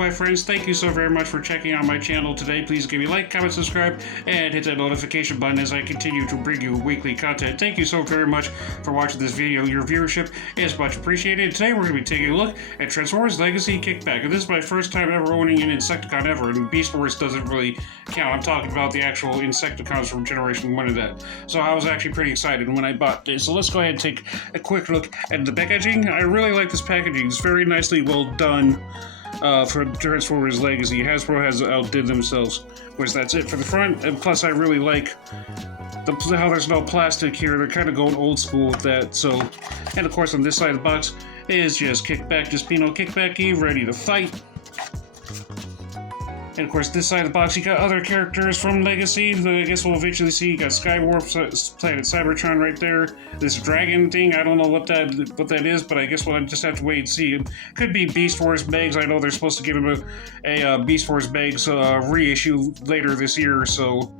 my friends, thank you so very much for checking out my channel today. Please give me a like, comment, subscribe, and hit that notification button as I continue to bring you weekly content. Thank you so very much for watching this video. Your viewership is much appreciated. Today we're going to be taking a look at Transformers Legacy Kickback. And this is my first time ever owning an Insecticon ever, and Beast Wars doesn't really count. I'm talking about the actual Insecticons from Generation 1 of that. So I was actually pretty excited when I bought this. So let's go ahead and take a quick look at the packaging. I really like this packaging. It's very nicely well done. For Transformers Legacy. Hasbro has outdid themselves. Of course, that's it for the front, and plus I really like how there's no plastic here. They're kind of going old school with that. So, and of course on this side of the box is just Kickback, just Pino Kickbacky, ready to fight. And of course, this side of the box, you got other characters from Legacy that I guess we'll eventually see. You got Skywarp, Planet Cybertron right there. This dragon thing, I don't know what that is, but I guess we'll just have to wait and see. It could be Beast Wars Megs. I know they're supposed to give him a Beast Wars Megs reissue later this year, so...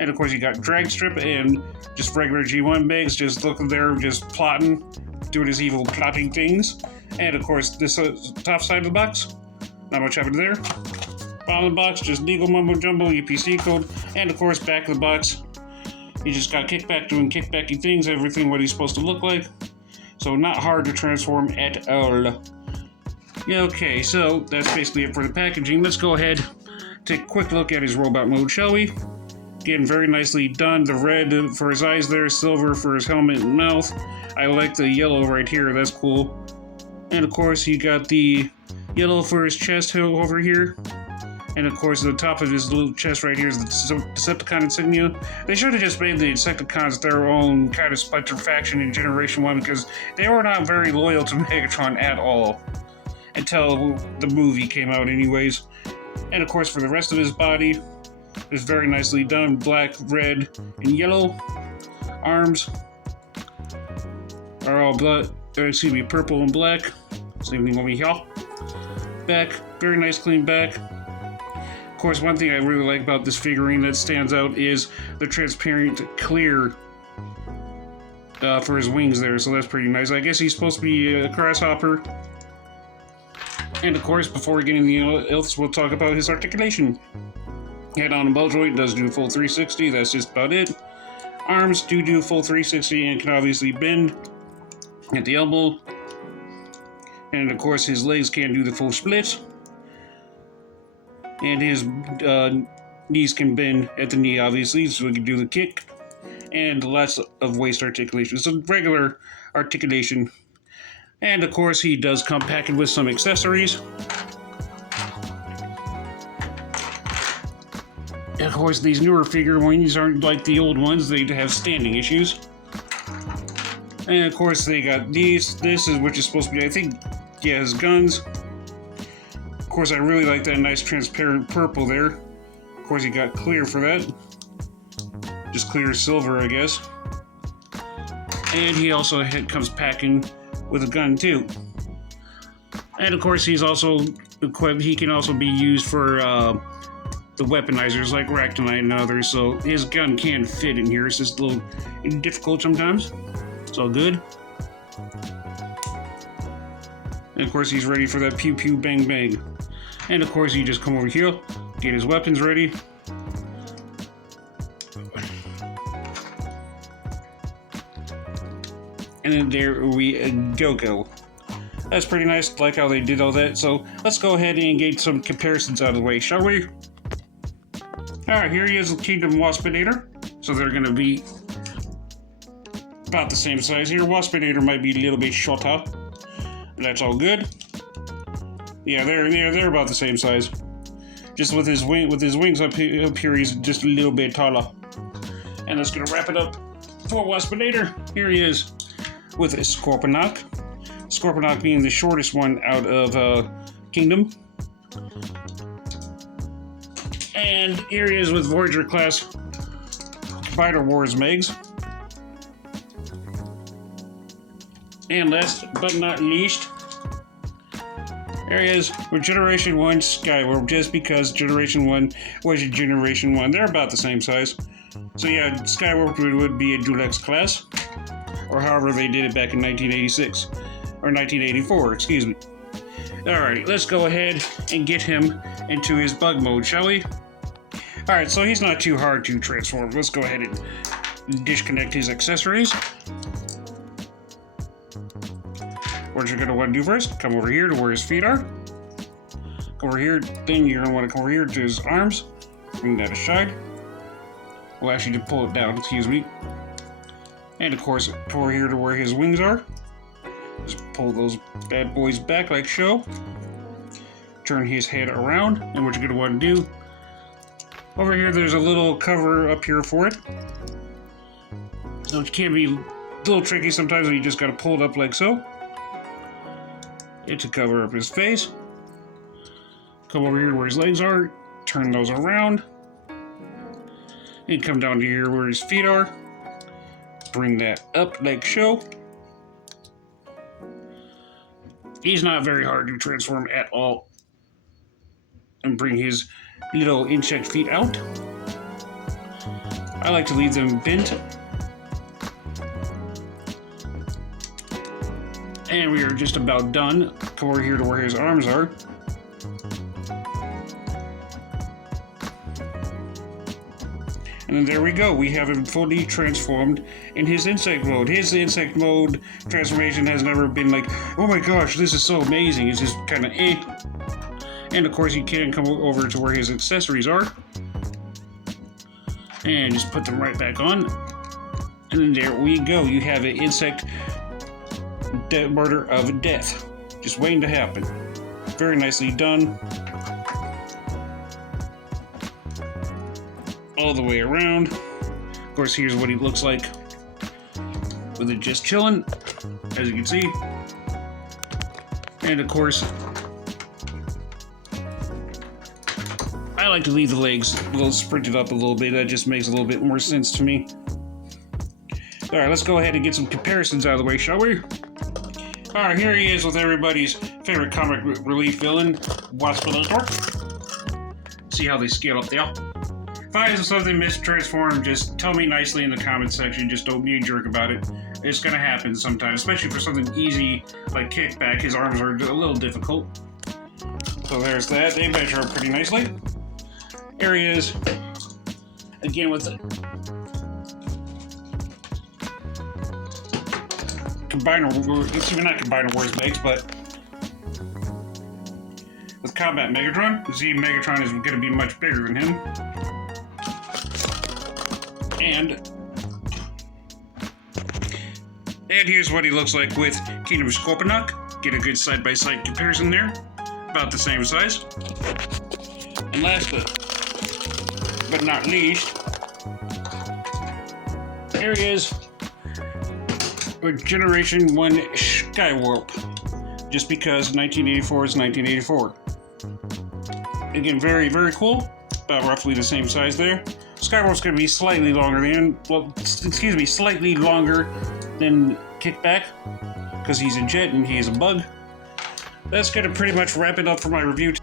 And of course, you got Dragstrip and just regular G1 Megs, just looking there, just plotting, doing his evil plotting things. And of course, this top side of the box, not much happened there. Bottom of the box, just legal mumbo jumbo, UPC code, and of course, back of the box, you just got Kickback doing kickbacky things, everything what he's supposed to look like. So not hard to transform at all. Okay, so that's basically it for the packaging. Let's go ahead, take a quick look at his robot mode, shall we? Again, very nicely done. The red for his eyes there, silver for his helmet and mouth. I like the yellow right here, that's cool. And of course, you got the yellow for his chest over here. And of course, the top of his little chest right here is the Decepticon insignia. They should have just made the Insecticons their own kind of splinter faction in Generation 1 because they were not very loyal to Megatron at all. Until the movie came out anyways. And of course, for the rest of his body, it's very nicely done. Black, red, and yellow. Arms are all purple and black. Same thing over here. Back, very nice clean back. Of course, one thing I really like about this figurine that stands out is the transparent clear for his wings there, so that's pretty nice. I guess he's supposed to be a grasshopper. And of course, before we get into the else, we'll talk about his articulation. Head on a ball joint does do full 360, that's just about it. Arms do full 360 and can obviously bend at the elbow. And of course, his legs can do the full split. And his knees can bend at the knee, obviously, so we can do the kick. And lots of waist articulation. So regular articulation. And of course, he does come packed with some accessories. And of course, these newer figurines aren't like the old ones. They have standing issues. And of course, they got these. Which is supposed to be, I think, yeah, his guns. Of course, I really like that nice transparent purple there. Of course, you got clear for that. Just clear silver, I guess. And he also comes packing with a gun, too. And of course, he's also equipped. He can also be used for the weaponizers like Ractonite and others. So his gun can fit in here. It's just a little difficult sometimes. It's all good. And of course, he's ready for that pew pew bang bang. And of course, you just come over here, get his weapons ready. And then there we go. That's pretty nice, like how they did all that. So let's go ahead and get some comparisons out of the way, shall we? Alright, here he is, the Kingdom Waspinator. So they're gonna be about the same size here. Waspinator might be a little bit shorter, but that's all good. Yeah, they're about the same size. Just with his wings up here, he's just a little bit taller. And that's gonna wrap it up for Waspinator. Here he is with a Scorponok. Scorponok being the shortest one out of Kingdom. And here he is with Voyager class Spider Wars Megs. And last but not least, there he is with Generation 1 Skywarp, just because Generation 1 was Generation 1. They're about the same size. So yeah, Skywarp would be a Deluxe class, or however they did it back in 1986, or 1984, excuse me. Alrighty, let's go ahead and get him into his bug mode, shall we? Alright, so he's not too hard to transform. Let's go ahead and disconnect his accessories. What you're going to want to do first, come over here to where his feet are. Come over here, then you're going to want to come over here to his arms. Bring that aside. We'll ask you to pull it down, excuse me. And of course, come over here to where his wings are. Just pull those bad boys back like so. Turn his head around, and what you're going to want to do, over here there's a little cover up here for it. So it can be a little tricky sometimes when you just got to pull it up like so. It's to cover up his face. Come over here where his legs are, turn those around. And come down to here where his feet are. Bring that up like so. He's not very hard to transform at all. And bring his little insect feet out. I like to leave them bent. And we are just about done. Come over here to where his arms are. And then there we go. We have him fully transformed in his insect mode. His insect mode transformation has never been like, oh my gosh, this is so amazing. It's just kind of eh. And of course, you can come over to where his accessories are. And just put them right back on. And then there we go. You have an insect murder of death. Just waiting to happen. Very nicely done. All the way around. Of course, here's what he looks like with it just chilling, as you can see. And of course, I like to leave the legs a little sprinted up a little bit. That just makes a little bit more sense to me. Alright, let's go ahead and get some comparisons out of the way, shall we? Alright, here he is with everybody's favorite comic relief villain, Wasp of the Stork. See how they scale up there. If I have something mistransformed, just tell me nicely in the comment section. Just don't be a jerk about it. It's gonna happen sometimes, especially for something easy like kickback. His arms are a little difficult. So there's that. They measure up pretty nicely. Here he is. Again with the combiner, it's even not combiner wars legs, but with Combat Megatron. You see, Megatron is going to be much bigger than him. And here's what he looks like with Kingdom Scorponok. Get a good side-by-side comparison there. About the same size. And last but not least, here he is with Generation 1 Skywarp. Just because 1984 is 1984. Again, very, very cool. About roughly the same size there. Skywarp's going to be slightly longer than, well, excuse me, slightly longer than Kickback, because he's a jet and he's a bug. That's going to pretty much wrap it up for my review.